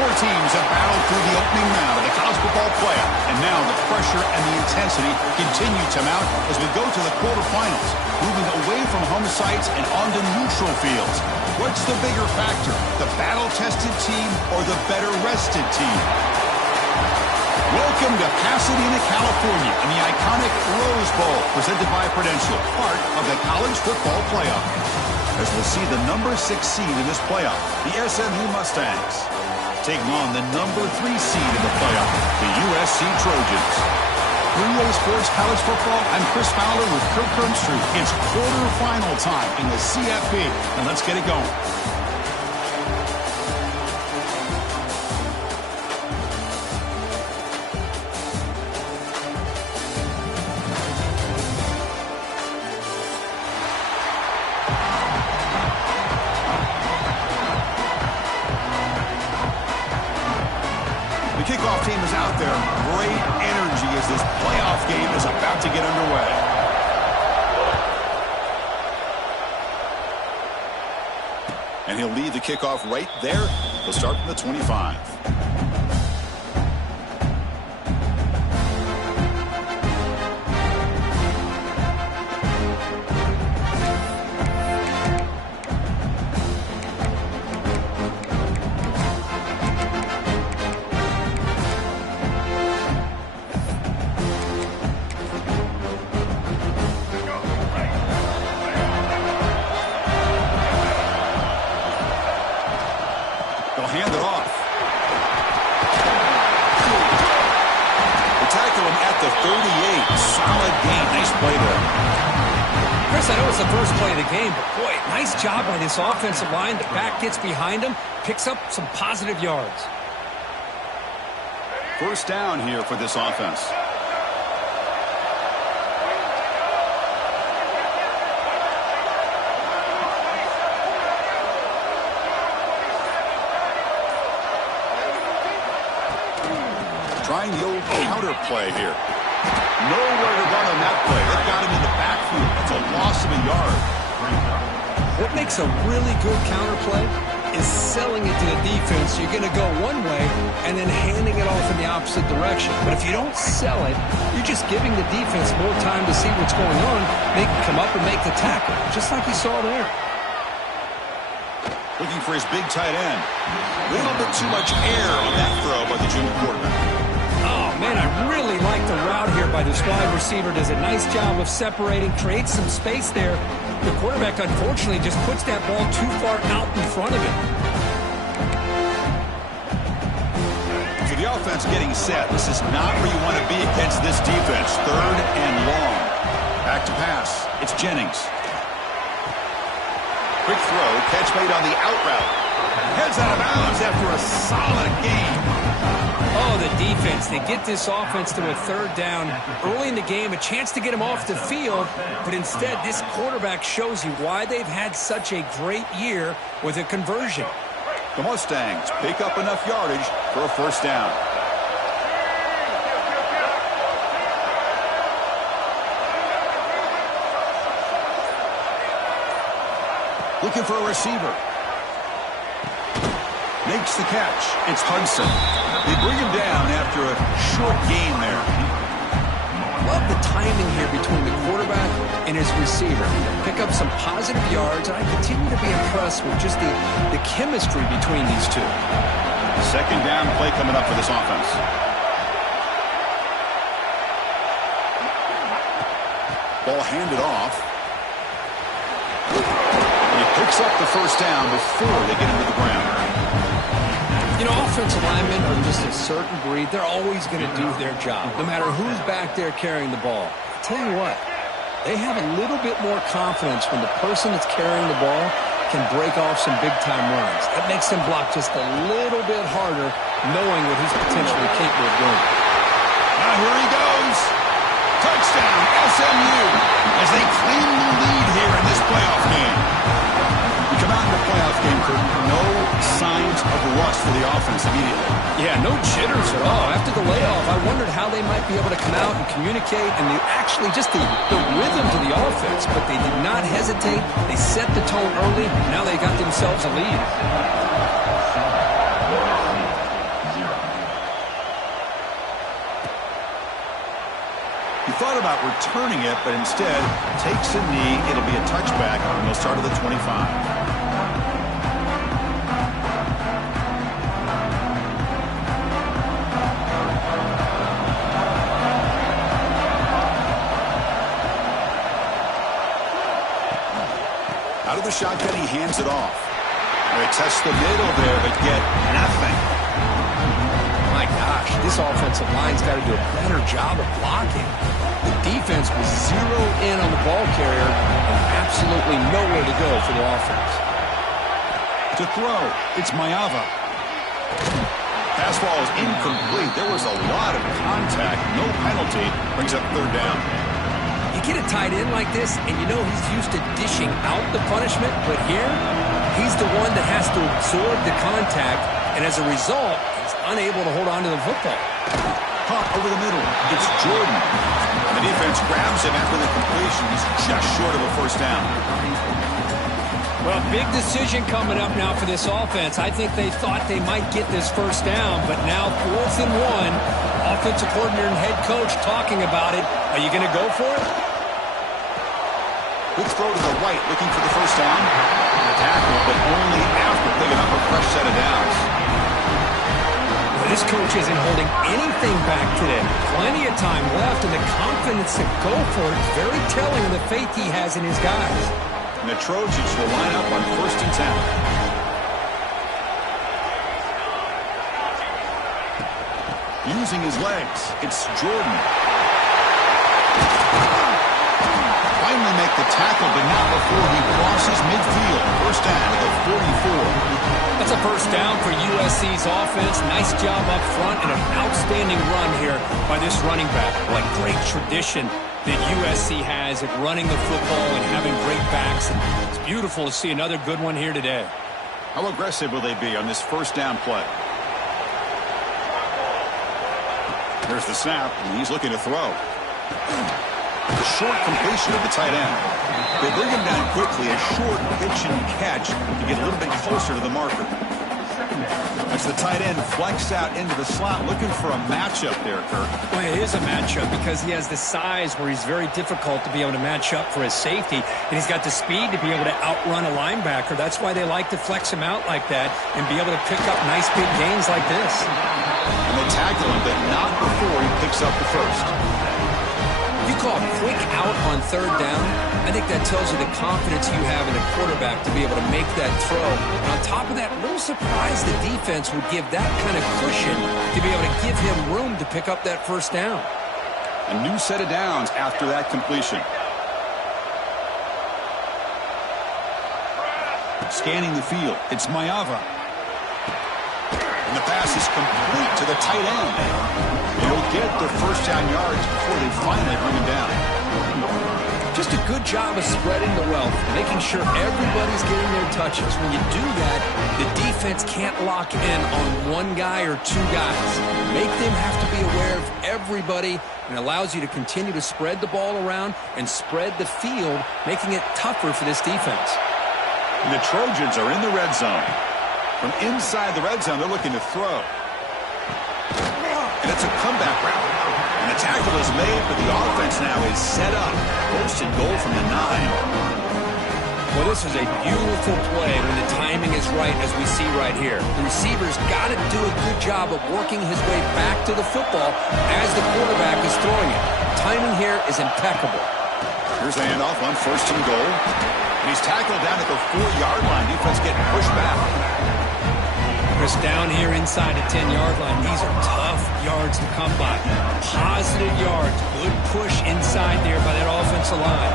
Four teams have battled through the opening round of the college football playoff, and now the pressure and the intensity continue to mount as we go to the quarterfinals, moving away from home sites and onto neutral fields. What's the bigger factor, the battle-tested team or the better-rested team? Welcome to Pasadena, California, in the iconic Rose Bowl, presented by Prudential, part of the college football playoff. As we'll see the number 6 seed in this playoff, the SMU Mustangs, taking on the number 3 seed in the playoff, the USC Trojans. 3A Sports College Football, I'm Chris Fowler with Kirk Herbstreit. It's quarterfinal time in the CFB, and let's get it going. The kickoff team is out there. Great energy as this playoff game is about to get underway. And he'll lead the kickoff right there. He'll start from the 25. They'll hand it off. They tackle him at the 38. Solid gain. Nice play there. Chris, I know it's the first play of the game, but boy, nice job by this offensive line. The back gets behind him, picks up some positive yards. First down here for this offense. Trying the old counter play here. Nowhere to run on that play. They've got him in the backfield. That's a loss of a yard. What makes a really good counter play is selling it to the defense. You're going to go one way and then handing it off in the opposite direction. But if you don't sell it, you're just giving the defense more time to see what's going on. They can come up and make the tackle, just like you saw there. Looking for his big tight end. A little bit too much air on that throw by the junior quarterback. Oh, man, I really like the route here by this wide receiver. Does a nice job of separating, creates some space there. The quarterback, unfortunately, just puts that ball too far out in front of him. So the offense getting set. This is not where you want to be against this defense. Third and long. Back to pass. It's Jennings. Quick throw. Catch made on the out route. Heads out of bounds after a solid game. Oh, the defense. They get this offense to a third down early in the game, a chance to get them off the field, but instead this quarterback shows you why they've had such a great year with a conversion. The Mustangs pick up enough yardage for a first down. Looking for a receiver. Makes the catch. It's Hudson. They bring him down after a short game there. Love the timing here between the quarterback and his receiver. Pick up some positive yards, and I continue to be impressed with just the chemistry between these two. Second down play coming up for this offense. Ball handed off. He picks up the first down before they get into the ground. You know, offensive linemen are just a certain breed. They're always going to do their job, no matter who's back there carrying the ball. I'll tell you what, they have a little bit more confidence when the person that's carrying the ball can break off some big-time runs. That makes them block just a little bit harder, knowing what he's potentially capable of doing. Now here he goes. Touchdown, SMU, as they claim the lead here in this playoff game. We come out in the playoff game for no signs of rust for the offense immediately. Yeah, no jitters at all. After the layoff, I wondered how they might be able to come out and communicate and actually just the rhythm to the offense, but they did not hesitate. They set the tone early. Now they got themselves a lead. thought about returning it, but instead takes a knee. It'll be a touchback, and they'll start at the 25. Out of the shotgun, he hands it off. They test the middle there, but get nothing. My gosh, this offensive line's got to do a better job of blocking. The defense was zeroed in on the ball carrier and absolutely nowhere to go for the offense. To throw, it's Mayava. Pass ball is incomplete. There was a lot of contact. No penalty. Brings up third down. You get a tight end like this, and you know he's used to dishing out the punishment, but here, he's the one that has to absorb the contact, and as a result, he's unable to hold on to the football. Pump over the middle. It's Jordan. The defense grabs him after the completion. He's just short of a first down. Well, big decision coming up now for this offense. I think they thought they might get this first down, but now 4th and 1. Offensive coordinator and head coach talking about it. Are you going to go for it? Quick throw to the right, looking for the first down. Tackle, but only after picking up a fresh set of downs. Well, this coach isn't holding anything back today. Plenty of time left, and the confidence to go for it is very telling of the faith he has in his guys. And the Trojans will line up on 1st and 10. Using his legs, it's Jordan. Finally make the tackle, but not before he crosses midfield. First down at the 44. That's a first down for USC's offense. Nice job up front and an outstanding run here by this running back. What great tradition that USC has at running the football and having great backs. And it's beautiful to see another good one here today. How aggressive will they be on this first down play? There's the snap, and he's looking to throw. The short completion of the tight end. They bring him down quickly, a short pitch and catch to get a little bit closer to the marker. As the tight end flexed out into the slot, looking for a matchup there, Kirk. Well, it is a matchup because he has the size where he's very difficult to be able to match up for his safety, and he's got the speed to be able to outrun a linebacker. That's why they like to flex him out like that and be able to pick up nice big gains like this. And they tackle him, but not before he picks up the first. You call a quick out on 3rd down, I think that tells you the confidence you have in a quarterback to be able to make that throw. And on top of that, a little surprised the defense would give that kind of cushion to be able to give him room to pick up that first down. A new set of downs after that completion. Scanning the field, it's Mayava. And the pass is complete to the tight end. He'll get the first down yards before they finally bring him down. Just a good job of spreading the wealth, making sure everybody's getting their touches. When you do that, the defense can't lock in on one guy or two guys. Make them have to be aware of everybody, and allows you to continue to spread the ball around and spread the field, making it tougher for this defense. And the Trojans are in the red zone. From inside the red zone, they're looking to throw. And it's a comeback route. And the tackle is made, but the offense now is set up. First and goal from the 9. Well, this is a beautiful play when the timing is right, as we see right here. The receiver's got to do a good job of working his way back to the football as the quarterback is throwing it. Timing here is impeccable. Here's the handoff on 1st and goal. And he's tackled down at the 4-yard line. Defense getting pushed back. Chris, down here inside the 10-yard line, these are tough yards to come by. Positive yards, good push inside there by that offensive line.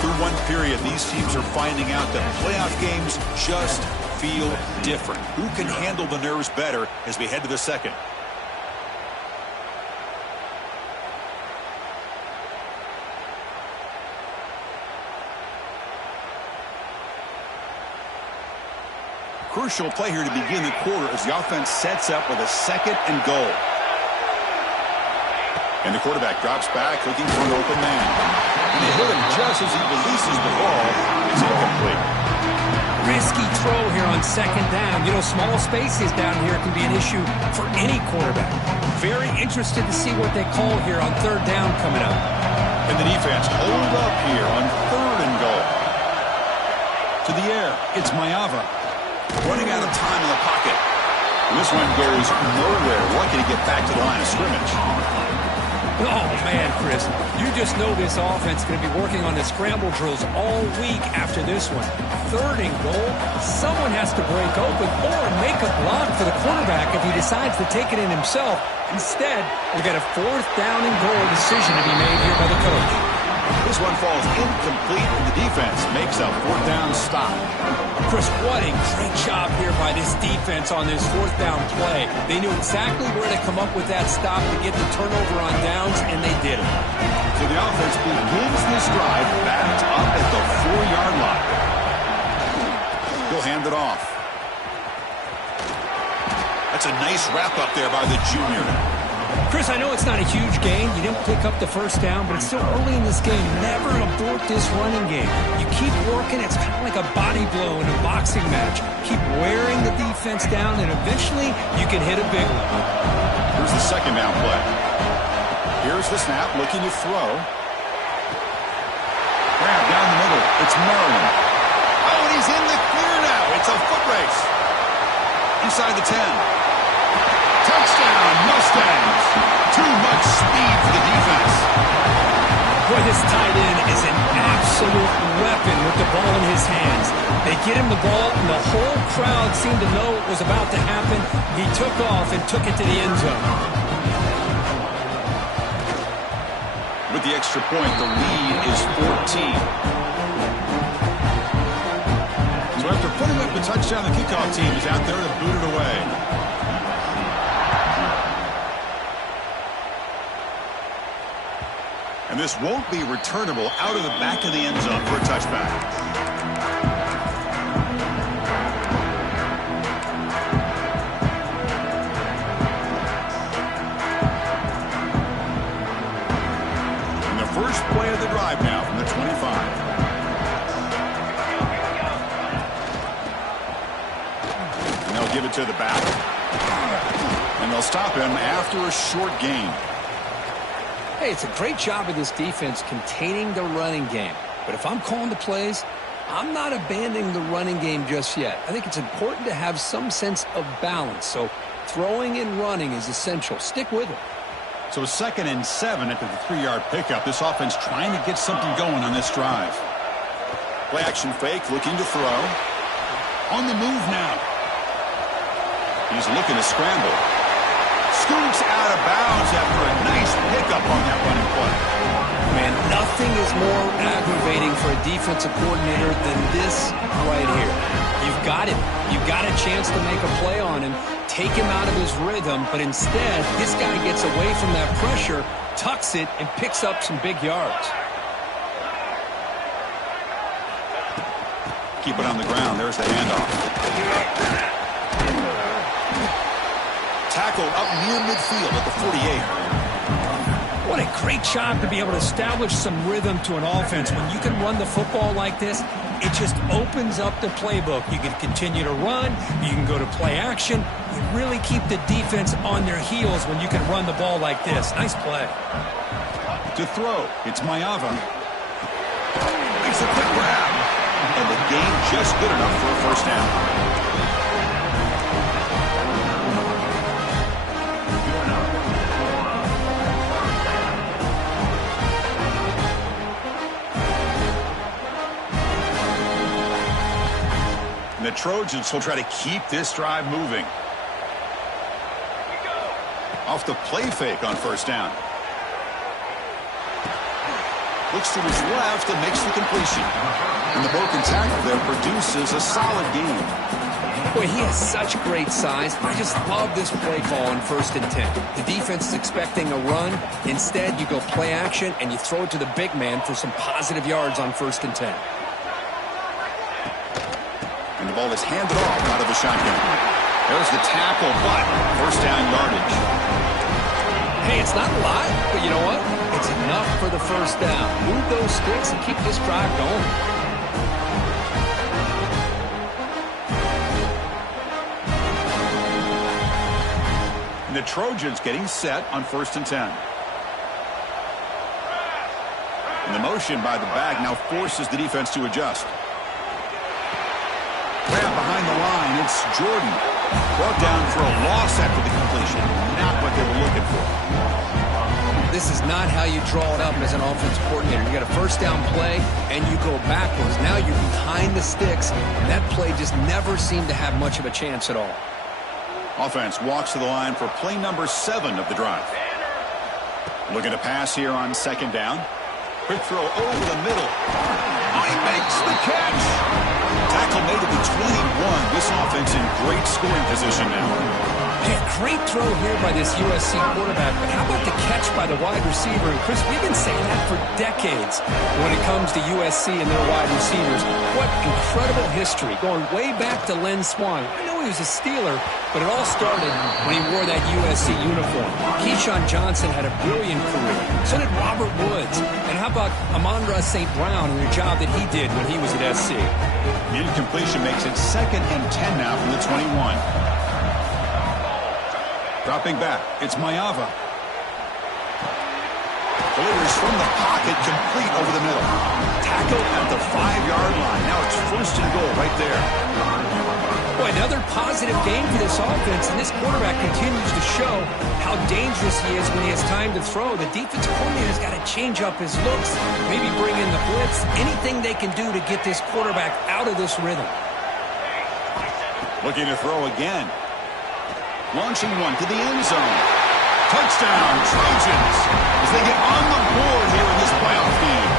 Through one period, these teams are finding out that playoff games just feel different. Who can handle the nerves better as we head to the second? Crucial play here to begin the quarter as the offense sets up with a 2nd and goal. And the quarterback drops back looking for an open man. And they hit him just as he releases the ball. It's incomplete. Risky throw here on second down. You know, small spaces down here can be an issue for any quarterback. Very interested to see what they call here on third down coming up. And the defense hold up here on third and goal. To the air, it's Mayava. Running out of time in the pocket. And this one goes nowhere. Lucky to get back to the line of scrimmage. Oh, man, Chris, you just know this offense is going to be working on the scramble drills all week after this one. Third and goal, someone has to break open or make a block for the quarterback if he decides to take it in himself. Instead, we've got a fourth down and goal decision to be made here by the coach. This one falls incomplete, and the defense makes a fourth down stop. Chris, what a great job here by this defense on this fourth down play. They knew exactly where to come up with that stop to get the turnover on downs, and they did it. So the offense begins this drive backed up at the 4-yard line. He'll hand it off. That's a nice wrap up there by the junior. Chris, I know it's not a huge gain. You didn't pick up the first down, but it's still early in this game. Never abort this running game. You keep working. It's kind of like a body blow in a boxing match. Keep wearing the defense down, and eventually you can hit a big one. Here's the second down play. Here's the snap, looking to throw. Grab down the middle. It's Maryland. Oh, and he's in the clear now. It's a foot race. Inside the 10. Touchdown, Mustangs. Too much speed for the defense. Boy, this tight end is an absolute weapon with the ball in his hands. They get him the ball, and the whole crowd seemed to know what was about to happen. He took off and took it to the end zone. With the extra point, the lead is 14. So after putting up the touchdown, the kickoff team is out there to boot it away. And this won't be returnable out of the back of the end zone for a touchback. And the first play of the drive now from the 25. And they'll give it to the back. And they'll stop him after a short gain. Hey, it's a great job of this defense containing the running game. But if I'm calling the plays, I'm not abandoning the running game just yet. I think it's important to have some sense of balance. So throwing and running is essential. Stick with it. So 2nd and 7 after the 3-yard pickup. This offense trying to get something going on this drive. Play action fake, looking to throw. On the move now. He's looking to scramble. Scoots out of bounds after a nice pickup on that running play. Man, nothing is more aggravating for a defensive coordinator than this right here. You've got him. You've got a chance to make a play on him, take him out of his rhythm, but instead, this guy gets away from that pressure, tucks it, and picks up some big yards. Keep it on the ground. There's the handoff. Tackled up near midfield at the 48. What a great job to be able to establish some rhythm to an offense. When you can run the football like this, it just opens up the playbook. You can continue to run. You can go to play action. You really keep the defense on their heels when you can run the ball like this. Nice play. To throw, it's Mayava. Makes a quick grab. And the gain just good enough for a first down. And the Trojans will try to keep this drive moving. Off the play fake on first down. Looks to his left and makes the completion. And the broken tackle there produces a solid gain. Boy, he has such great size. I just love this play call on 1st and 10. The defense is expecting a run. Instead, you go play action and you throw it to the big man for some positive yards on 1st and 10. And the ball is handed off out of the shotgun. There's the tackle, but first down yardage. Hey, it's not a lot, but you know what? It's enough for the first down. Move those sticks and keep this drive going. And the Trojans getting set on 1st and 10. And the motion by the back now forces the defense to adjust. Grab behind the line. It's Jordan. Brought down for a loss after the completion. Not what they were looking for. This is not how you draw it up as an offense coordinator. You got a first down play, and you go backwards. Now you're behind the sticks, and that play just never seemed to have much of a chance at all. Offense walks to the line for play number 7 of the drive. Looking to pass here on 2nd down. Quick throw over the middle. Oh, he makes the catch. Tackle made at the 21. This offense in great scoring position now. Hey, great throw here by this USC quarterback, but how about the catch by the wide receiver? And Chris, we've been saying that for decades when it comes to USC and their wide receivers. What incredible history, going way back to Len Swan. I know he was a Steeler, but it all started when he wore that USC uniform. Keyshawn Johnson had a brilliant career. So did Robert Woods. And how about Amon-Ra St. Brown and the job that he did when he was at SC? The incompletion makes it 2nd and 10 now from the 21. Dropping back, it's Mayava. Delivers from the pocket, complete over the middle. Tackle at the 5-yard line. Now it's 1st and goal right there. Boy, another positive game for this offense, and this quarterback continues to show how dangerous he is when he has time to throw. The defensive coordinator's got to change up his looks, maybe bring in the blitz, anything they can do to get this quarterback out of this rhythm. Looking to throw again. Launching one to the end zone. Touchdown, Trojans, as they get on the board here in this playoff game.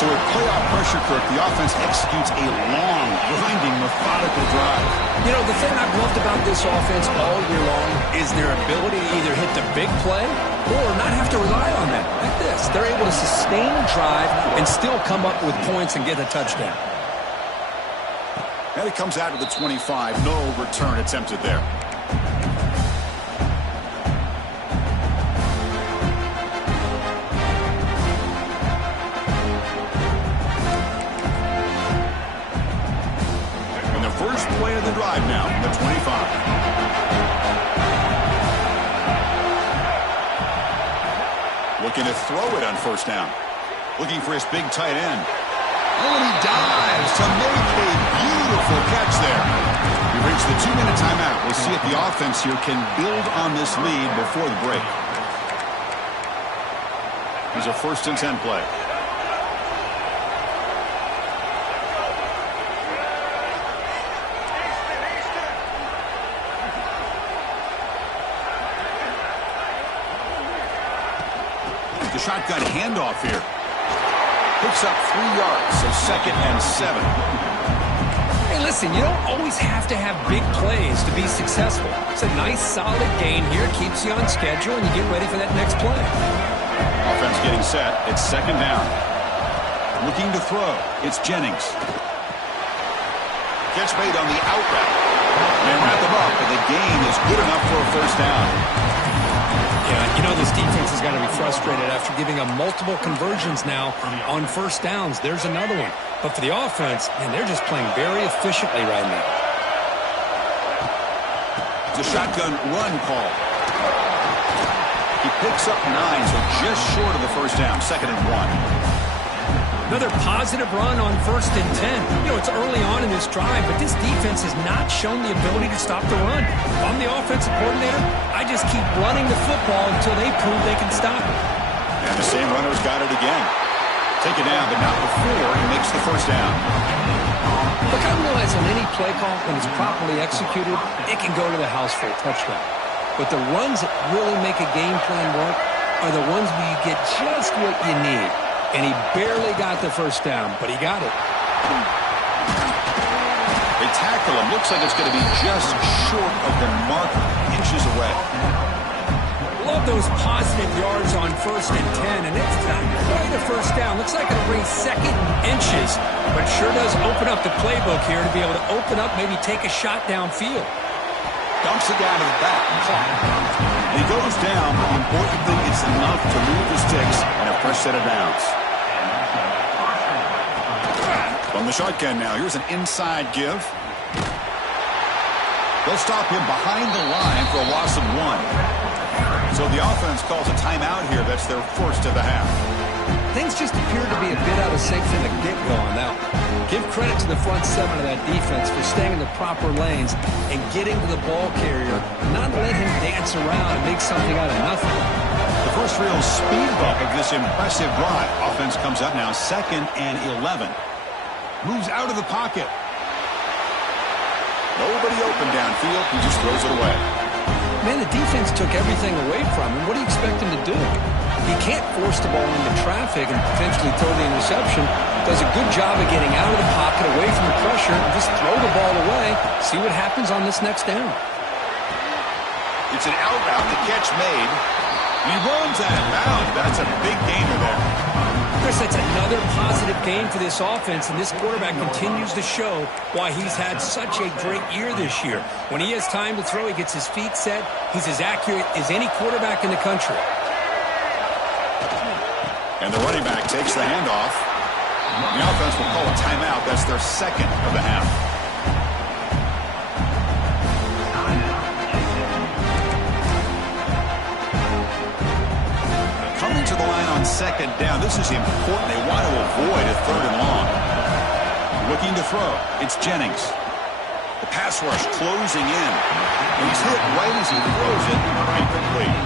So with playoff pressure, Kirk, the offense executes a long, grinding, methodical drive. You know, the thing I've loved about this offense all year long is their ability to either hit the big play or not have to rely on that. Like this. They're able to sustain a drive and still come up with points and get a touchdown. And it comes out to the 25. No return attempted there. First play of the drive now, the 25. Looking to throw it on 1st down. Looking for his big tight end. Oh, and he dives to make a beautiful catch there. We reached the 2-minute timeout. We'll see if the offense here can build on this lead before the break. Here's a 1st and 10 play. The shotgun handoff here. Picks up 3 yards, so 2nd and 7. Hey, listen, you don't always have to have big plays to be successful. It's a nice, solid gain here. Keeps you on schedule, and you get ready for that next play. Offense getting set. It's 2nd down. Looking to throw. It's Jennings. Catch made on the out route. They wrap them up, and the gain is good enough for a 1st down. Yeah, you know this defense has got to be frustrated after giving up multiple conversions now on 1st downs. There's another one. But for the offense, man, they're just playing very efficiently right now. It's a shotgun run call. He picks up 9, so just short of the 1st down. 2nd and 1. Another positive run on 1st and 10. You know, it's early on in this drive, but this defense has not shown the ability to stop the run. If I'm the offensive coordinator, I just keep running the football until they prove they can stop it. And the same runner's got it again. Take it down, but not before he makes the 1st down. Look, I realize on any play call, when it's properly executed, it can go to the house for a touchdown. But the runs that really make a game plan work are the ones where you get just what you need. And he barely got the 1st down, but he got it. They tackle him. Looks like it's going to be just short of the mark, inches away. Love those positive yards on 1st and 10, and it's not quite a 1st down. Looks like it'll bring 2nd inches, but sure does open up the playbook here to be able to open up, maybe take a shot downfield. Dumps it down to the back. He goes down, but the important thing is enough to move the sticks and a fresh set of downs. From the shotgun now, here's an inside give. They'll stop him behind the line for a loss of 1. So the offense calls a timeout here. That's their first of the half. Things just appear to be a bit out of sync from the get-go on that one. Give credit to the front 7 of that defense for staying in the proper lanes and getting to the ball carrier, not let him dance around and make something out of nothing. The first real speed bump of this impressive drive. Offense comes up now 2nd and 11. Moves out of the pocket. Nobody open downfield. He just throws it away. Man, the defense took everything away from him. What do you expect him to do? He can't force the ball into traffic and potentially throw the interception. Does a good job of getting out of the pocket, away from the pressure, and just throw the ball away. See what happens on this next down. It's an out route. The catch made. He runs out of bounds. That's a big gainer there. Chris, that's another positive game for this offense, and this quarterback continues to show why he's had such a great year this year. When he has time to throw, he gets his feet set. He's as accurate as any quarterback in the country. And the running back takes the handoff. The offense will call a timeout. That's their 2nd of the half. Coming to the line on 2nd down. This is important. They want to avoid a 3rd and long. Looking to throw. It's Jennings. The pass rush closing in. And he's hit right as he throws it. Incomplete.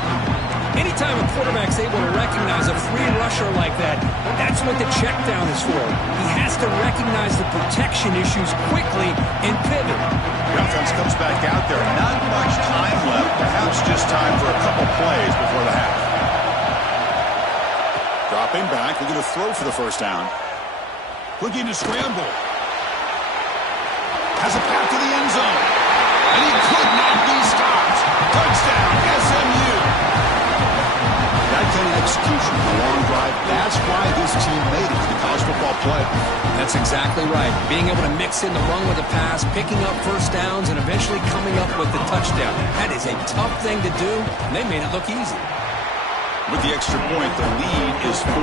Anytime a quarterback's able to recognize a free rusher like that, that's what the check down is for. He has to recognize the protection issues quickly and pivot. The offense comes back out there. Not much time left. Perhaps just time for a couple plays before the half. Dropping back. They're going to throw for the first down. Looking to scramble. Has a path to the end zone. And he could not be stopped. Touchdown, SMU. That kind of execution on a long drive, that's why this team made it to the college football playoff. That's exactly right. Being able to mix in the run with the pass, picking up first downs, and eventually coming up with the touchdown. That is a tough thing to do, and they made it look easy. With the extra point, the lead is 14.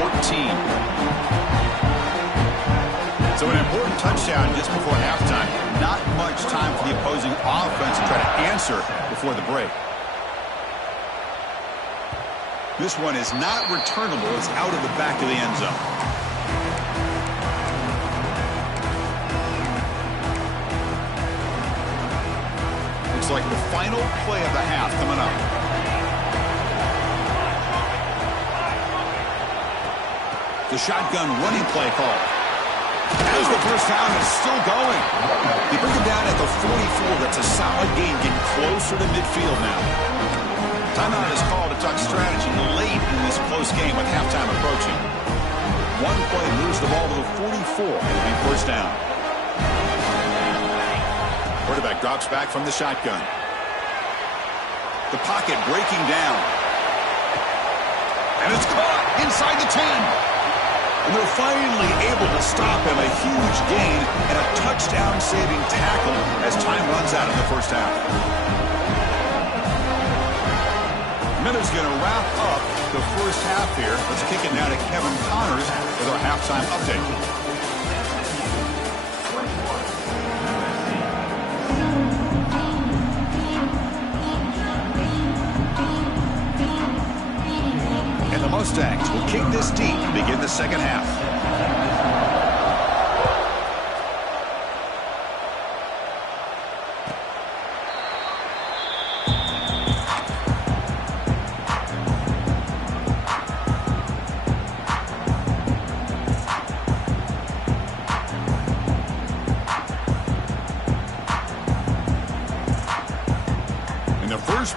So an important touchdown just before halftime. Not much time for the opposing offense to try to answer before the break. This one is not returnable. It's out of the back of the end zone. Looks like the final play of the half coming up. The shotgun running play call. As the first down is still going. They bring him down at the 44. That's a solid gain, getting closer to midfield now. Timeout is called to talk strategy late in this close game with halftime approaching. One play moves the ball to the 44. It'll be first down. Quarterback drops back from the shotgun. The pocket breaking down. And it's caught inside the 10. And they're finally able to stop him. A huge gain and a touchdown-saving tackle as time runs out in the first half. Minute's going to wrap up the first half here. Let's kick it now to Kevin Connors with our halftime update. And the Mustangs will kick this deep to begin the second half.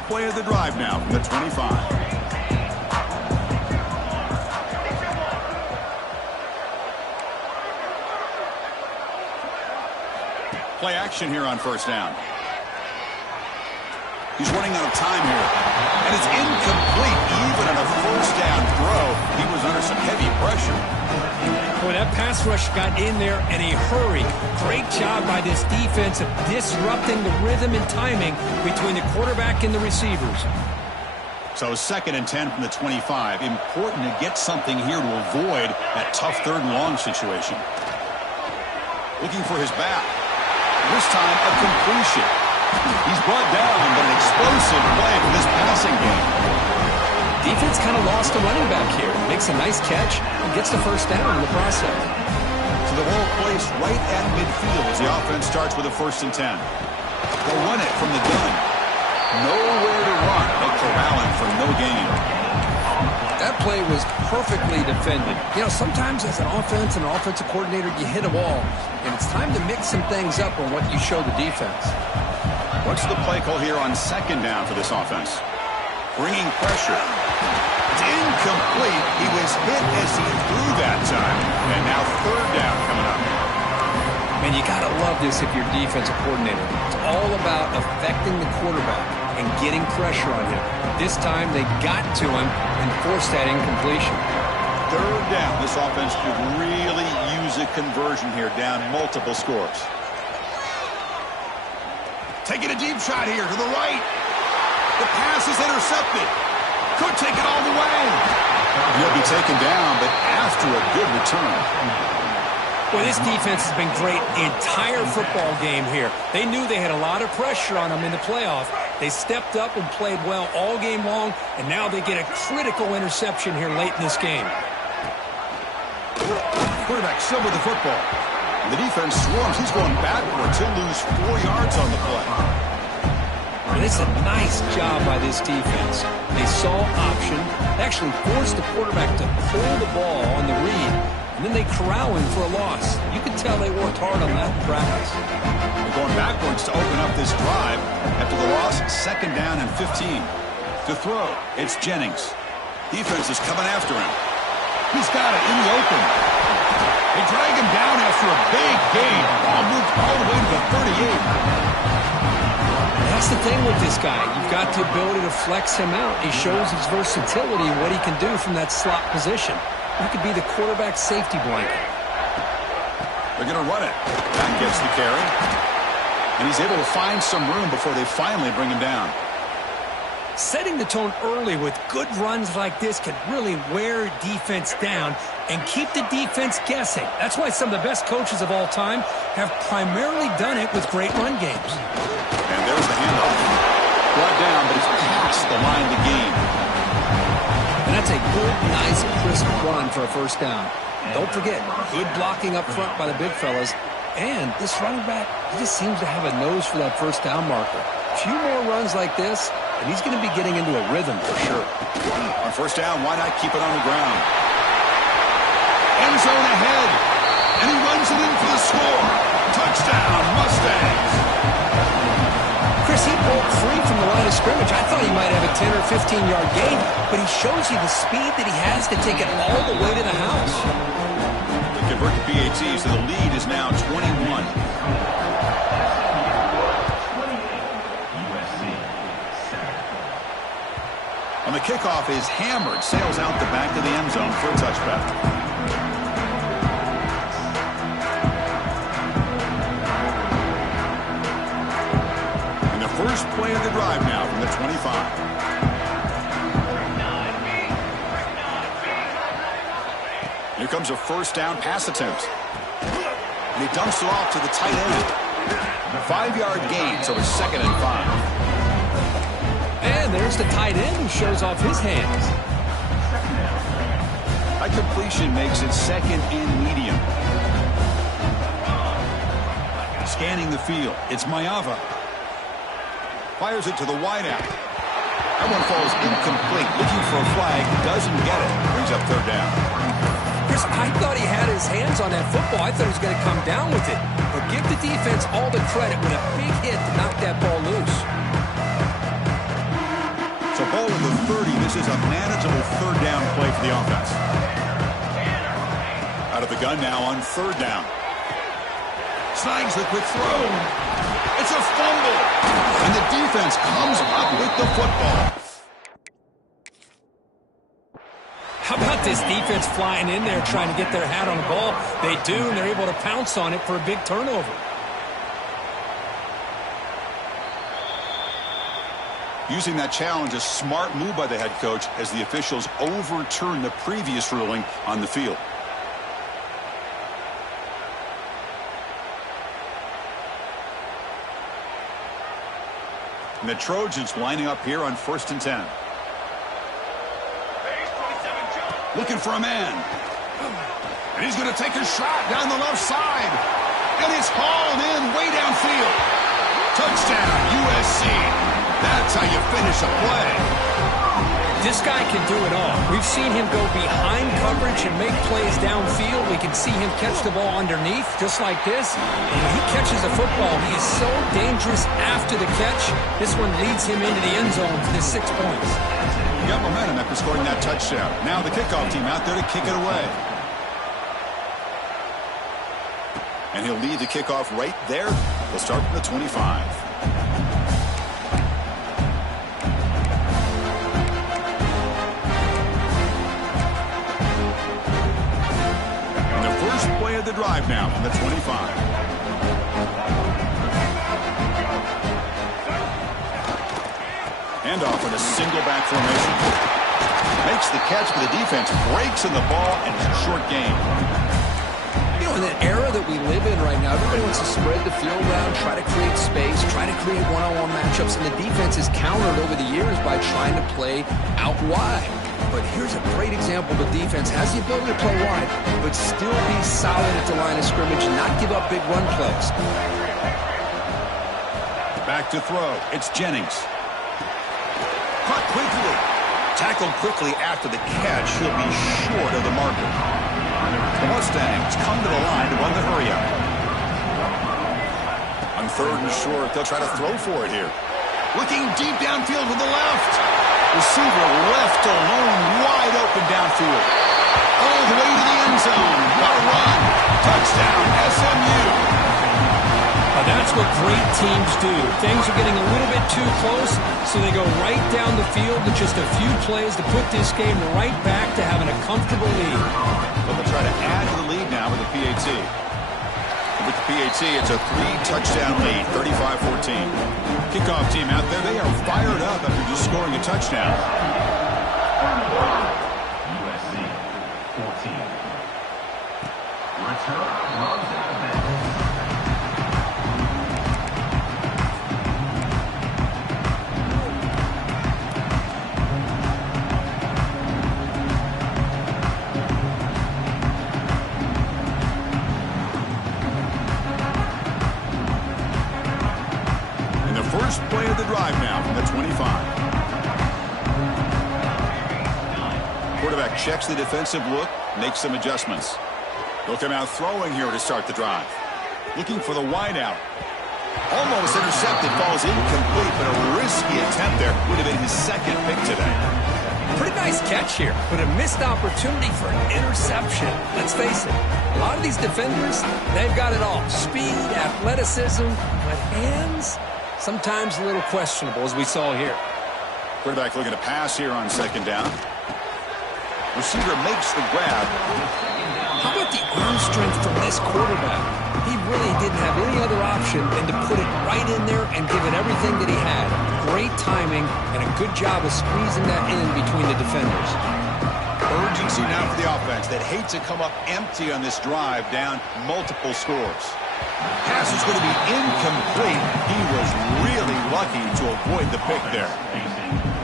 Play of the drive now from the 25. Play action here on first down. He's running out of time here. And it's incomplete. Even on a first down throw, he was under some heavy pressure. Boy, that pass rush got in there in a hurry. Great job by this defense of disrupting the rhythm and timing between the quarterback and the receivers. So 2nd and 10 from the 25. Important to get something here to avoid that tough 3rd and long situation. Looking for his back. This time a completion. He's brought down, but an explosive play for this passing game. Defense kind of lost a running back here. Makes a nice catch and gets the 1st down in the process. So the ball placed right at midfield as the offense starts with a 1st and 10. They'll run it from the gun. Nowhere to run. They'll corral him for no gain. That play was perfectly defended. You know, sometimes as an offense and an offensive coordinator, you hit a wall, and it's time to mix some things up on what you show the defense. What's the play call here on 2nd down for this offense? Bringing pressure. It's incomplete. He was hit as he threw that time. And now 3rd down coming up. Man, you got to love this if you're defensive coordinator. It's all about affecting the quarterback and getting pressure on him. This time they got to him and forced that incompletion. 3rd down. This offense could really use a conversion here, down multiple scores. Taking a deep shot here to the right. The pass is intercepted. Could take it all the way. He'll be taken down, but after a good return. Well, this defense has been great the entire football game here. They knew they had a lot of pressure on them in the playoff. They stepped up and played well all game long, and now they get a critical interception here late in this game. Quarterback still with the football. The defense swarms. He's going backwards. He'll lose 4 yards on the play. And it's a nice job by this defense. They saw option, they actually forced the quarterback to pull the ball on the read, and then they corral him for a loss. You can tell they worked hard on that in practice. They're going backwards to open up this drive after the loss. 2nd down and 15. To throw, it's Jennings. Defense is coming after him. He's got it in the open. They drag him down after a big gain. Ball moved all the way to the 38. That's the thing with this guy. You've got the ability to flex him out. He shows his versatility and what he can do from that slot position. He could be the quarterback's safety blanket. They're going to run it. That gets the carry. And he's able to find some room before they finally bring him down. Setting the tone early with good runs like this can really wear defense down and keep the defense guessing. That's why some of the best coaches of all time have primarily done it with great run games. And there's the handoff. Brought down, but he's past the line to gain. And that's a good, nice, crisp run for a 1st down. Don't forget, good blocking up front by the big fellas. And this running back, he just seems to have a nose for that 1st down marker. A few more runs like this, and he's going to be getting into a rhythm for sure. On 1st down, why not keep it on the ground? End zone ahead. And he runs it in for the score. Touchdown, Mustangs. Chris, he broke free from the line of scrimmage. I thought he might have a 10 or 15-yard gain, but he shows you the speed that he has to take it all the way to the house. They convert to PAT, so the lead is now 21. On the kickoff is hammered, sails out the back of the end zone for a touchback. First play of the drive now from the 25. Here comes a 1st down pass attempt. And he dumps it off to the tight end. 5-yard gain, so it's 2nd and 5. And there's the tight end who shows off his hands. That completion makes it 2nd and medium. Scanning the field, it's Mayava. Fires it to the wideout. That one falls incomplete. Looking for a flag. Doesn't get it. Brings up 3rd down. Chris, I thought he had his hands on that football. I thought he was going to come down with it. But give the defense all the credit with a big hit to knock that ball loose. So ball at the 30. This is a manageable 3rd down play for the offense. Out of the gun now on 3rd down. Snags the quick throw. It's a fumble. And the defense comes up with the football. How about this defense flying in there trying to get their hat on the ball? They do, and they're able to pounce on it for a big turnover. Using that challenge, a smart move by the head coach as the officials overturn the previous ruling on the field. And the Trojans lining up here on 1st and 10. Looking for a man. And he's going to take a shot down the left side. And it's hauled in way downfield. Touchdown, USC. That's how you finish a play. This guy can do it all. We've seen him go behind coverage and make plays downfield. We can see him catch the ball underneath, just like this. And he catches the football. He is so dangerous after the catch. This one leads him into the end zone for the 6 points. He got momentum after scoring that touchdown. Now the kickoff team out there to kick it away. And he'll lead the kickoff right there. We'll start from the 25. Play of the drive now from the 25. Handoff in a single back formation. Makes the catch, but the defense breaks in the ball and it's a short game. You know, in the era that we live in right now, everybody wants to spread the field around, try to create space, try to create one-on-one matchups, and the defense is countered over the years by trying to play out wide. But here's a great example. The defense has the ability to play wide, but still be solid at the line of scrimmage and not give up big run plays. Back to throw. It's Jennings. Caught quickly. Tackled quickly after the catch. He'll be short of the marker. The Mustangs come to the line to run the hurry-up. On 3rd and short, they'll try to throw for it here. Looking deep downfield with the left. Receiver left alone, wide open downfield. All the way to the end zone. What a run. Touchdown, SMU. That's what great teams do. Things are getting a little bit too close, so they go right down the field with just a few plays to put this game right back to having a comfortable lead. But they'll try to add to the lead now with the PAT. With the PAT, it's a 3-touchdown lead, 35-14. Kickoff team out there, they are fired up after just scoring a touchdown. USC 14. Return runs out of bounds. First play of the drive now from the 25. Quarterback checks the defensive look, makes some adjustments. He'll come out throwing here to start the drive. Looking for the wideout. Almost intercepted, falls incomplete, but a risky attempt there. Would have been his 2nd pick today. Pretty nice catch here, but a missed opportunity for an interception. Let's face it, a lot of these defenders, they've got it all. Speed, athleticism, but hands, sometimes a little questionable, as we saw here. Quarterback looking to pass here on 2nd down. Receiver makes the grab. How about the arm strength from this quarterback? He really didn't have any other option than to put it right in there and give it everything that he had. Great timing and a good job of squeezing that in between the defenders. Urgency now for the offense that hates to come up empty on this drive, down multiple scores. Pass is going to be incomplete. He was really lucky to avoid the pick there.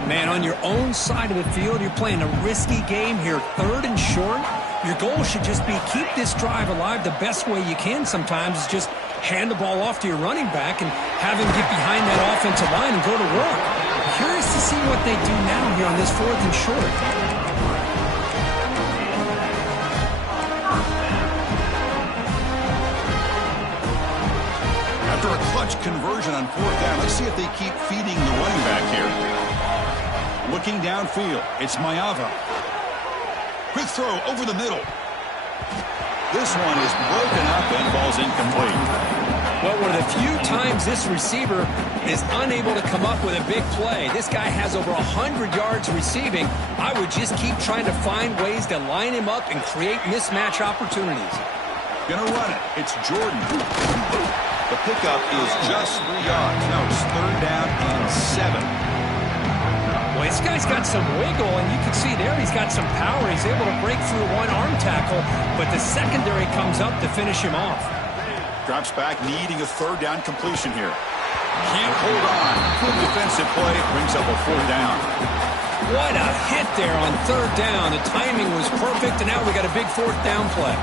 Man, on your own side of the field, you're playing a risky game here. 3rd and short. Your goal should just be keep this drive alive the best way you can sometimes is just hand the ball off to your running back and have him get behind that offensive line and go to work. Curious to see what they do now here on this 4th and short. After a clutch conversion on 4th down, let's see if they keep feeding the running back here. Looking downfield, it's Mayava. Quick throw over the middle. This one is broken up and falls incomplete. Well, one of the few times this receiver is unable to come up with a big play. This guy has over 100 yards receiving. I would just keep trying to find ways to line him up and create mismatch opportunities. Gonna run it. It's Jordan. The pickup is just 3 yards. Now it's 3rd down and 7. Well, this guy's got some wiggle, and you can see there he's got some power. He's able to break through one arm tackle, but the secondary comes up to finish him off. Drops back, needing a third down completion here. Can't hold on. Good defensive play. Brings up a fourth down. What a hit there on third down. The timing was perfect, and now we got a big fourth down play.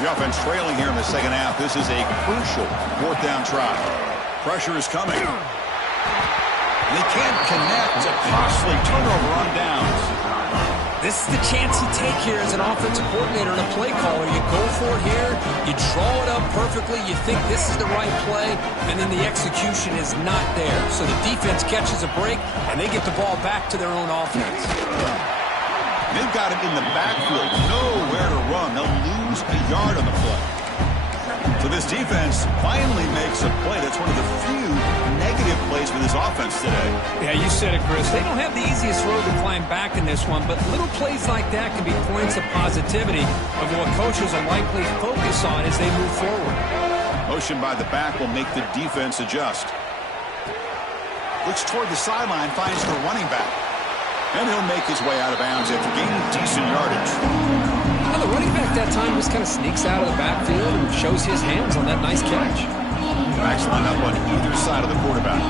The offense trailing here in the second half. This is a crucial fourth down try. Pressure is coming. And they can't connect. A costly turnover on downs. This is the chance you take here as an offensive coordinator and a play caller. You go for it here. You draw it up perfectly. You think this is the right play, and then the execution is not there. So the defense catches a break, and they get the ball back to their own offense. They've got him in the backfield. Nowhere to run. They'll lose a yard on the play. So this defense finally makes a play. That's one of the few negative plays for this offense today. Yeah, you said it, Chris. They don't have the easiest road to climb back in this one, but little plays like that can be points of positivity of what coaches will likely focus on as they move forward. Motion by the back will make the defense adjust. Looks toward the sideline, finds the running back. And he'll make his way out of bounds after gaining decent yardage. Well, the running back that time just kind of sneaks out of the backfield and shows his hands on that nice catch. Backs line up on either side of the quarterback.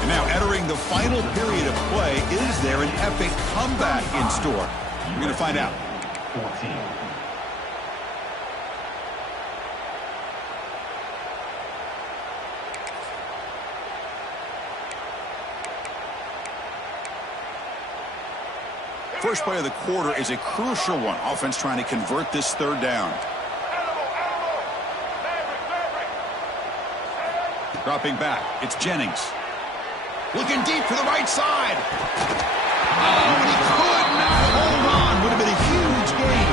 And now entering the final period of play, is there an epic comeback in store? We're going to find out. 14. First play of the quarter is a crucial one. Offense trying to convert this third down. Dropping back. It's Jennings. Looking deep to the right side. Oh, and he could not hold on. Would have been a huge gain.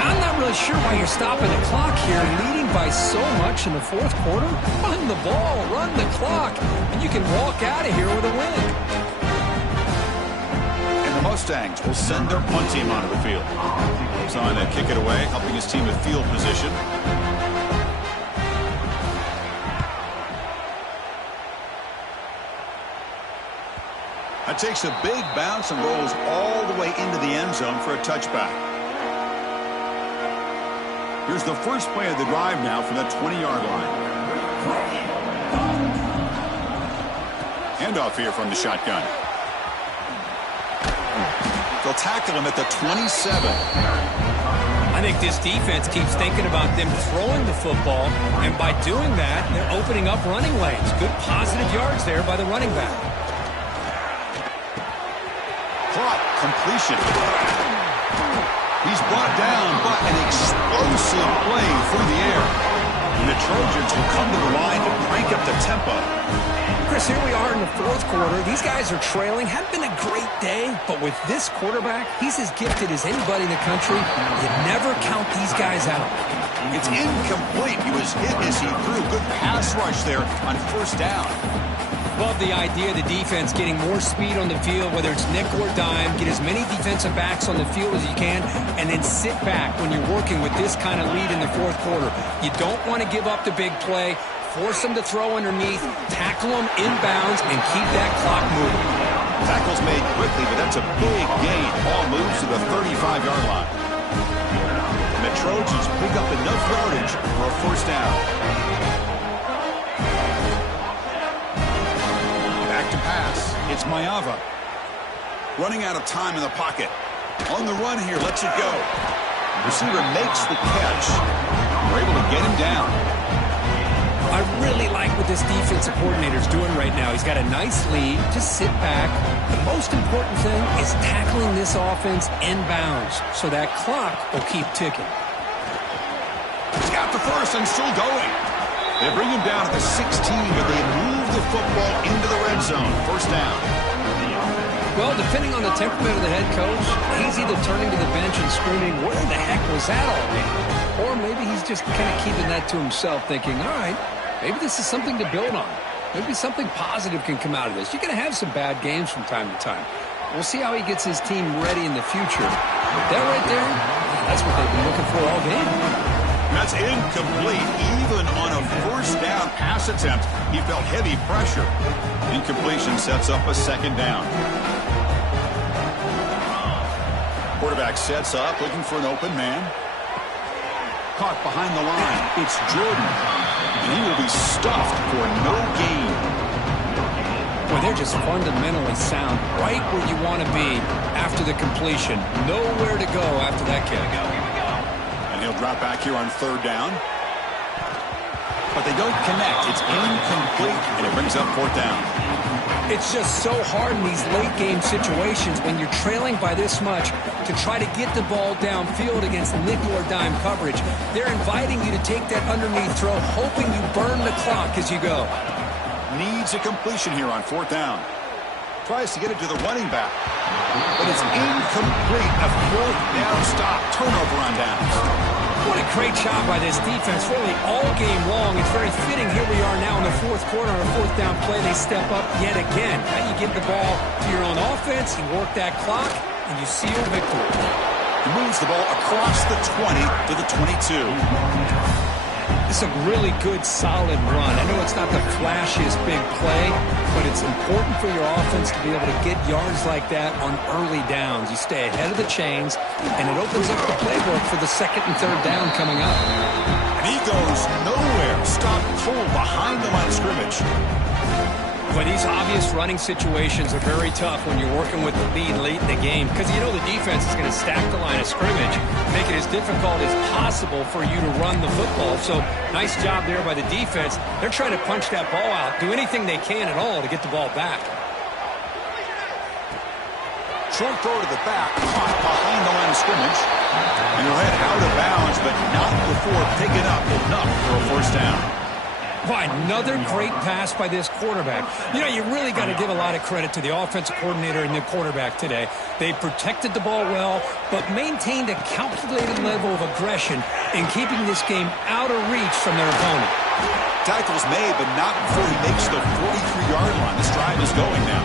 I'm not really sure why you're stopping the clock here, leading by so much in the fourth quarter. Run the ball, run the clock, and you can walk out of here with a win. The Mustangs will send their punt team onto the field. He's on to kick it away, helping his team with field position. That takes a big bounce and rolls all the way into the end zone for a touchback. Here's the first play of the drive now from the 20-yard line. Handoff here from the shotgun. They'll tackle him at the 27. I think this defense keeps thinking about them throwing the football, and by doing that, they're opening up running lanes. Good positive yards there by the running back. Caught, completion. He's brought down, but an explosive play through the air. And the Trojans will come to the line to crank up the tempo. Chris, here we are in the fourth quarter. These guys are trailing. Hadn't been a great day, but with this quarterback, he's as gifted as anybody in the country. You never count these guys out. It's incomplete. He was hit as he threw. Good pass rush there on first down. Love the idea of the defense getting more speed on the field, whether it's nickel or dime. Get as many defensive backs on the field as you can, and then sit back when you're working with this kind of lead in the fourth quarter. You don't want to give up the big play. Force them to throw underneath, tackle them inbounds, and keep that clock moving. Tackle's made quickly, but that's a big gain. Ball moves to the 35-yard line. And the Trojans pick up enough yardage for a first down. Back to pass. It's Mayava. Running out of time in the pocket. On the run here, lets it go. Receiver makes the catch. We're able to get him down. I really like what this defensive coordinator is doing right now. He's got a nice lead. Just sit back. The most important thing is tackling this offense inbounds so that clock will keep ticking. He's got the first and still going. They bring him down at the 16, but they move the football into the red zone. First down. Well, depending on the temperament of the head coach, he's either turning to the bench and screaming, where the heck was that all game? Or maybe he's just kind of keeping that to himself, thinking, all right, maybe this is something to build on. Maybe something positive can come out of this. You're going to have some bad games from time to time. We'll see how he gets his team ready in the future. But that right there, That's what they've been looking for all game. That's incomplete. Even on a first down pass attempt, he felt heavy pressure. Incompletion sets up a second down. Quarterback sets up, looking for an open man. Caught behind the line. It's Jordan. And he will be stuffed for no gain. Well, they're just fundamentally sound, right where you want to be after the completion. Nowhere to go after that kick. And he'll drop back here on third down. But they don't connect. It's incomplete, and it brings up fourth down. It's just so hard in these late-game situations when you're trailing by this much to try to get the ball downfield against nickel or dime coverage. They're inviting you to take that underneath throw, hoping you burn the clock as you go. Needs a completion here on fourth down. Tries to get it to the running back. But it's incomplete. A fourth down stop. Turnover on downs. What a great job by this defense, really all game long. It's very fitting. Here we are now in the fourth quarter on a fourth down play. They step up yet again. Now you give the ball to your own offense, you work that clock, and you seal victory. He moves the ball across the 20 to the 22. It's a really good, solid run. I know it's not the flashiest big play, but it's important for your offense to be able to get yards like that on early downs. You stay ahead of the chains, and it opens up the playbook for the second and third down coming up. And he goes nowhere. Stop pulled behind the line of scrimmage. But these obvious running situations are very tough when you're working with the lead late in the game because you know the defense is going to stack the line of scrimmage, make it as difficult as possible for you to run the football. So nice job there by the defense. They're trying to punch that ball out, do anything they can at all to get the ball back. Short throw to the back, caught behind the line of scrimmage. And he'll head out of bounds, but not before picking up enough for a first down. Why, another great pass by this quarterback. You know, you really got to give a lot of credit to the offensive coordinator and the quarterback today. They protected the ball well, but maintained a calculated level of aggression in keeping this game out of reach from their opponent. Tackles made, but not before he makes the 43-yard line. This drive is going now.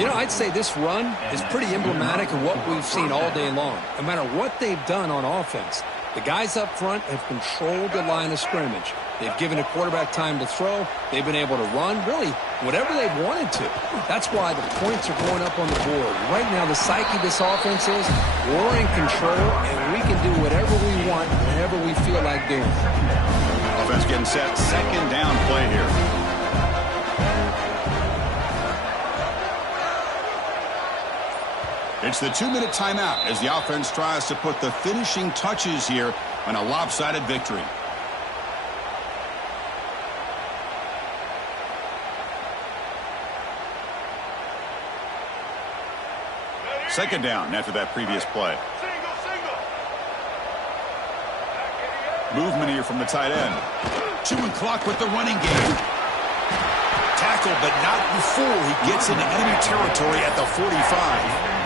You know, I'd say this run is pretty emblematic of what we've seen all day long. No matter what they've done on offense, the guys up front have controlled the line of scrimmage. They've given a quarterback time to throw. They've been able to run, really, whatever they've wanted to. That's why the points are going up on the board. Right now, the psyche of this offense is we're in control, and we can do whatever we want, whenever we feel like doing it. Offense getting set. Second down play here. It's the 2-minute timeout as the offense tries to put the finishing touches here on a lopsided victory. Second down after that previous play. Movement here from the tight end. Chewing clock with the running game. Tackle, but not before he gets into enemy territory at the 45.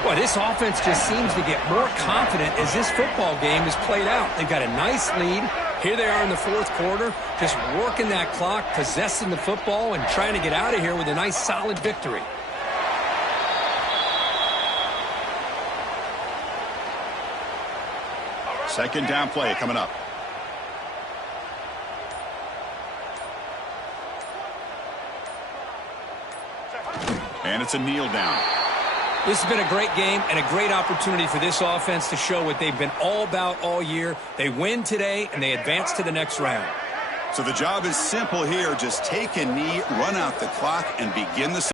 Well, this offense just seems to get more confident as this football game is played out. They've got a nice lead. Here they are in the fourth quarter, just working that clock, possessing the football, and trying to get out of here with a nice, solid victory. Second down play coming up. And it's a kneel down. This has been a great game and a great opportunity for this offense to show what they've been all about all year. They win today, and they advance to the next round. So the job is simple here. Just take a knee, run out the clock, and begin the